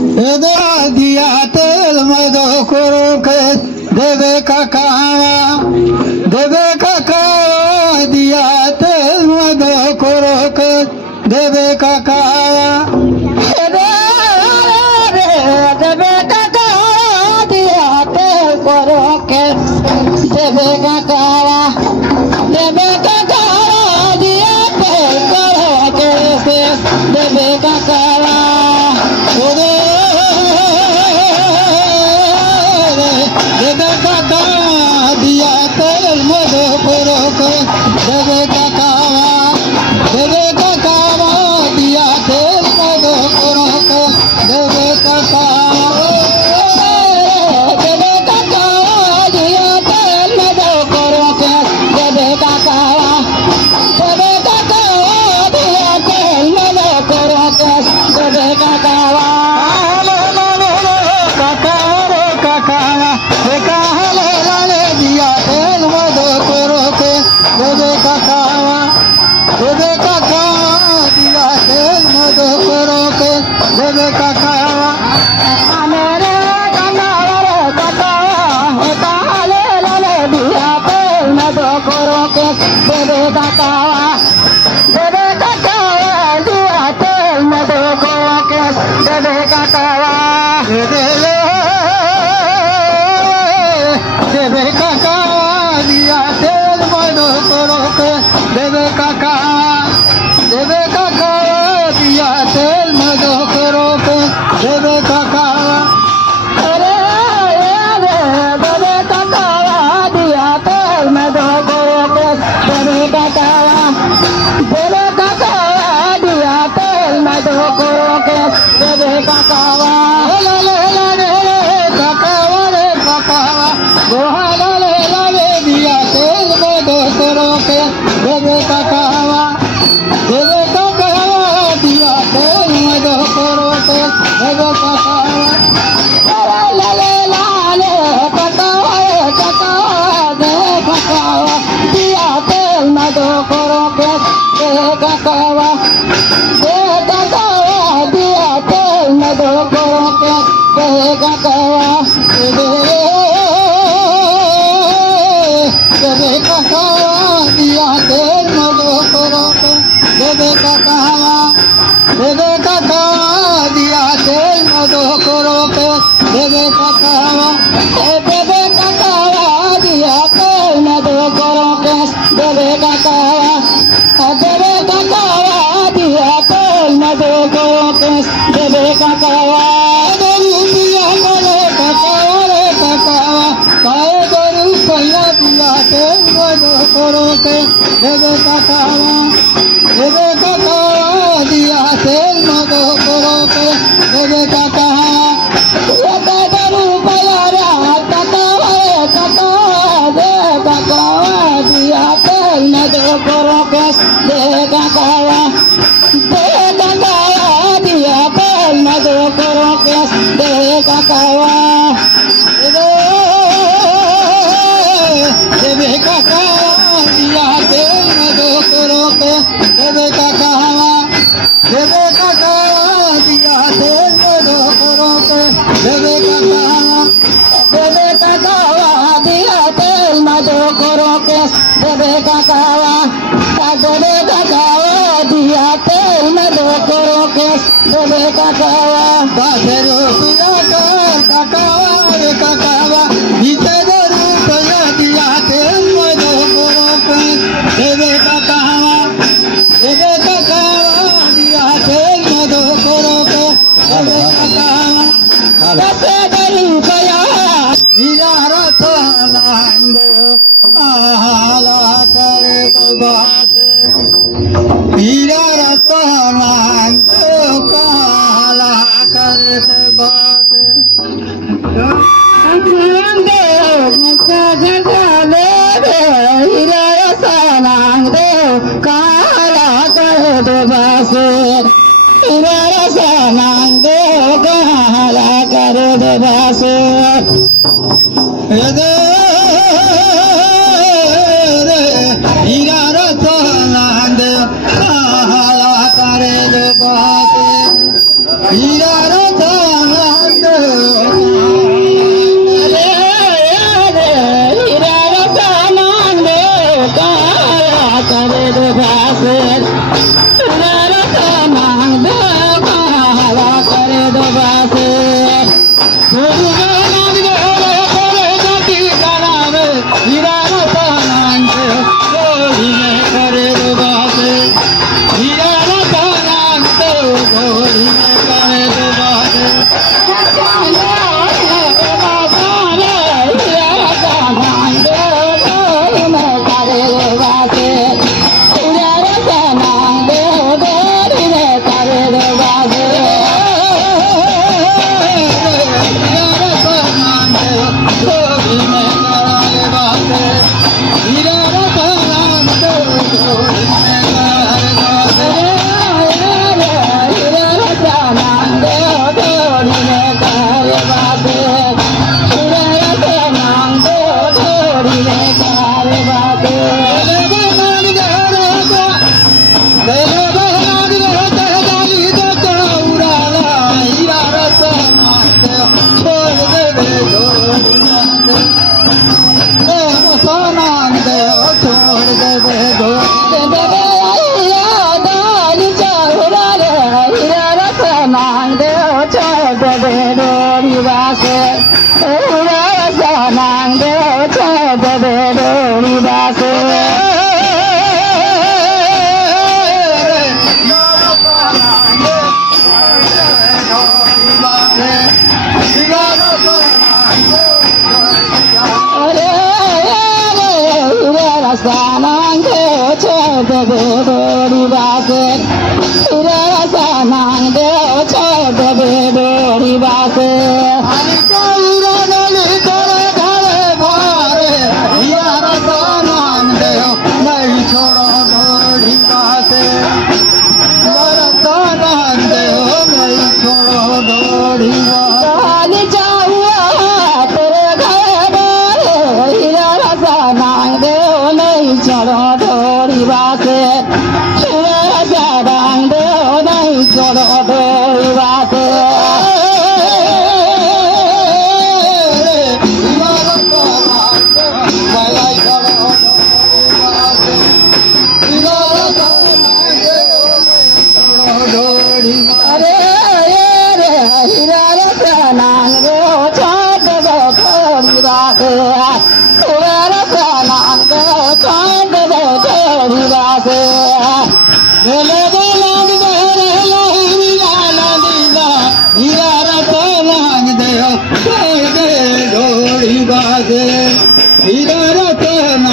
दिया तेल मदो करो के देवे काका दिया तेल मदो करो के देवे काका देवे काका दिया तेल करो के देवे काका देवे काका दिया तेल करो के देवे काका दिया तेल मदो करो के देवे काका दिया तेल मदो करो के देवे काका दिया तेल मदो करो के देवे काका दिया तेल मदो करो के देवे काका देवे काका मेरे दिया तेल मदो करो के देवे काका दिया तेल मदो करो के देवे काका देवे काका दिया तेल मदो करो के देवे काका दिया तेल मदो करो के देवे काका अरे देवे काका दिया तेल मदो करो के देवे काका दिया तेल मदो करो के देवे काका दिया तेल मदो करो के देवे काका दिया तेल मदो करो के देवे काका दिया तेल मदो करो के देवे काका दिया तेल मदो करो के देवे काका देवे काका दिया तेल मदो करो के देवे काका दिया तेल मदो करो के देवे काका दिया तेल मदो करो के देवे काका दिया तेल मदो करो के देवे काका रुपया करे काका काय रुपया दिया तेल मदो करो के देवे काका दिया तेल मदो करो के देवे काका रुपया दिया तेल मदो करो के देवे काका दिया तेल मदो करो के देवे काका देवे काका दिया तेल मदो करो के देवे काका दिया तेल मदो करो के देवे काका दिया तेल मदो करो के देवे काका दिया तेल मदो करो के देवे काका रुपया हीरा रतन काला करे बात हीरा रतन काला करे बात हीरा रतन काला करे बात हीरा रतन काला करे बात हीरा रतन काला करे बात हीरा रतन हीरा रतन काला करे बात हीरा रतन काला करे बात हीरा रतन गोरी में करे बात हीरा रतन गोरी में करे बात हीरा रतन गोरी में करे बात हीरा रतन गोरी में करे बात हीरा रतन गोरी में हीरा रतन गोरी में करे बात हीरा रतन गोरी में करे बात हीरा रतन गोरी में करे बात हीरा रतन छोड़ देवे गोरी बात सोनान दे छोड़ देवे हीरा रतन छोड़ देवे डोरी बात हीरा रतन छोड़ देवे डोरी बात Sanang de chobe dori base, ira sanang de chobe dori base. Alika ira nali kare kare bhare, ira sanang de nahi choro dori base, ira sanang de nahi choro dori base. Ali jaua tere ghar bhare, ira sanang de चलो डोरी बात नहीं चलो डोरी बात अरे हीरा रतन छोड़ डोरी बात हीरा रतन डोरी बात बोले बोला हीरा रतन छोड़ दे डोरी बात हीरा रतन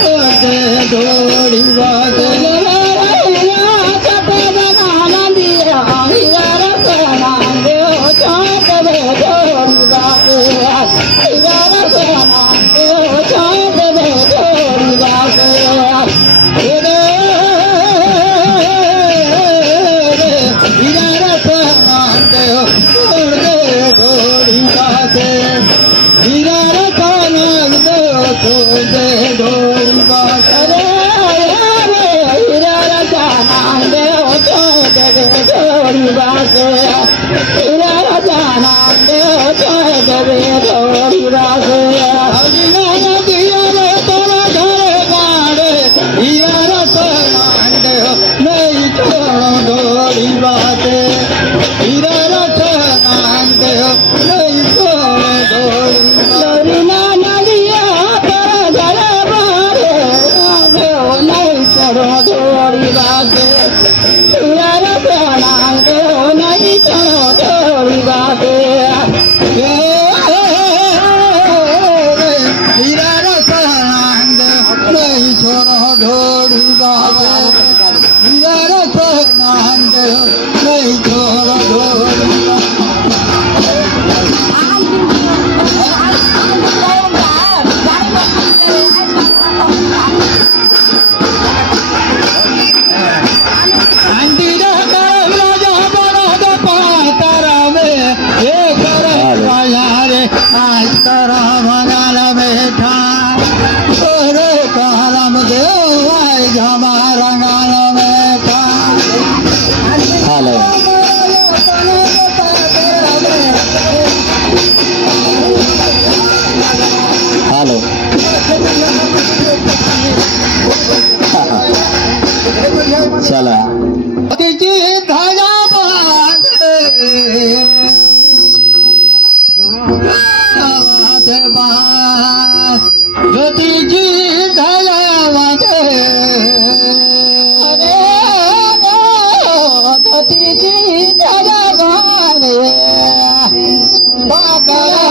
छोड़ दे डोरी बात हीरा रतन छोड़ दे डोरी बात हीरा रतन छोड़ दे डोरी बात हीरा रतन छोड़ दे डोरी बात हीरा रतन छोड़ दे डोरी बात हीरा रतन छोड़ दे डोरी बात हीरा रतन छोड़ दे डोरी बात हीरा रतन नहीं छोड़ो डोरी बात हीरा रतन नहीं छोड़ो डोरी नदिया घर बारे नहीं छोड़ो डोरी बात हीरा रतन नहीं छोड़ो डोरी बात ज्योति जी धरा वागे ज्योति जी धरा वागे